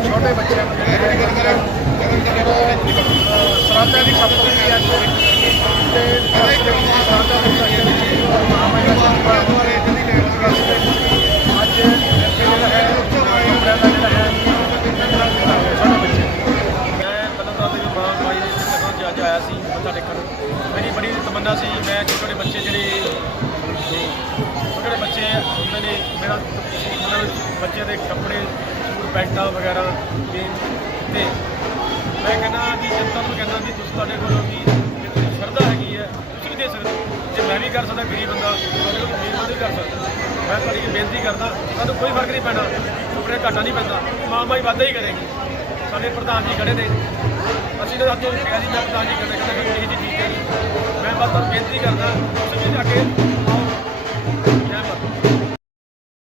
ਛੋਟੇ ਬੱਚਿਆਂ ਨੂੰ ਸਰਾਧਾਂ ਦੀ ਸਭ ਤੋਂ ਵੱਡੀ ਅੱਜ ਤੇ ਸਰਾਧਾਂ ਦੀ ਸਾਡੇ ਵਿੱਚ ਮਾਮਾ ਮਾਮਾ ਦੁਆਰੇ ਜਿਹੜੀ ਲੇਟ ਕਰਦੇ ਅੱਜ ਜਿਹੜਾ ਹੈ ਜਿਹੜਾ ਹੈ ਛੋਟੇ ਬੱਚੇ ਮੈਂ ਪਹਿਲਾਂ ਤਾਂ ਮੇਰੇ ਬਾਪ ਭਾਈ ਦੇ ਸਭਾ ਅੱਜ ਆਇਆ ਸੀ ਮੱਥਾ ਟੇਕਣ ਮੇਰੀ ਬੜੀ ਤਮੰਨਾ ਸੀ। ਮੈਂ ਛੋਟੇ ਬੱਚੇ ਜਿਹੜੇ ਛੋਟੇ ਛੋਟੇ ਬੱਚੇ ਉਹਨਾਂ ਨੇ ਮੇਰਾ ਮਤਲਬ ਬੱਚੇ ਦੇ ਕੱਪੜੇ, ਸੂਟ, ਪੈਂਟਾਂ ਵਗੈਰਾ ਵੀ ਤੇ ਮੈਂ ਕਹਿੰਦਾ ਕਿ ਜਨਤਾ ਨੂੰ ਕਹਿੰਦਾ ਵੀ ਤੁਸੀਂ ਤੁਹਾਡੇ ਕੋਲੋਂ ਵੀ ਜੇ ਕੋਈ ਸ਼ਰਧਾ ਹੈਗੀ ਹੈ, ਤੁਸੀਂ ਵੀ ਦੇ ਸਕਦੇ ਹੋ। ਜੇ ਮੈਂ ਵੀ ਕਰ ਸਕਦਾ ਗਰੀਬ ਬੰਦਾ, ਤੁਹਾਡੇ ਕੋਲ ਗਰੀਬ ਬੰਦਾ ਵੀ ਕਰ ਸਕਦਾ। ਮੈਂ ਤੁਹਾਡੀ ਬੇਨਤੀ ਕਰਦਾ, ਸਾਨੂੰ ਕੋਈ ਫ਼ਰਕ ਨਹੀਂ ਪੈਣਾ, ਕੱਪੜੇ ਘਾਟਾ ਨਹੀਂ ਪੈਂਦਾ ਮਾਂ ਮਾਈ ਵਾਧਾ ਹੀ ਕਰੇਗੀ। ਸਾਡੇ ਪ੍ਰਧਾਨ ਜੀ ਖੜੇ ਨੇ। ਅਸੀਂ ਤਾਂ ਹੱਥੋਂ ਕਿਹਾ ਸੀ ਮੈਂ ਪ੍ਰਧਾਨ ਜੀ ਕਹਿੰਦੇ ਬੇਨਤੀ ਕਰਦਾ ਤੁਸੀਂ ਜਾ ਕੇ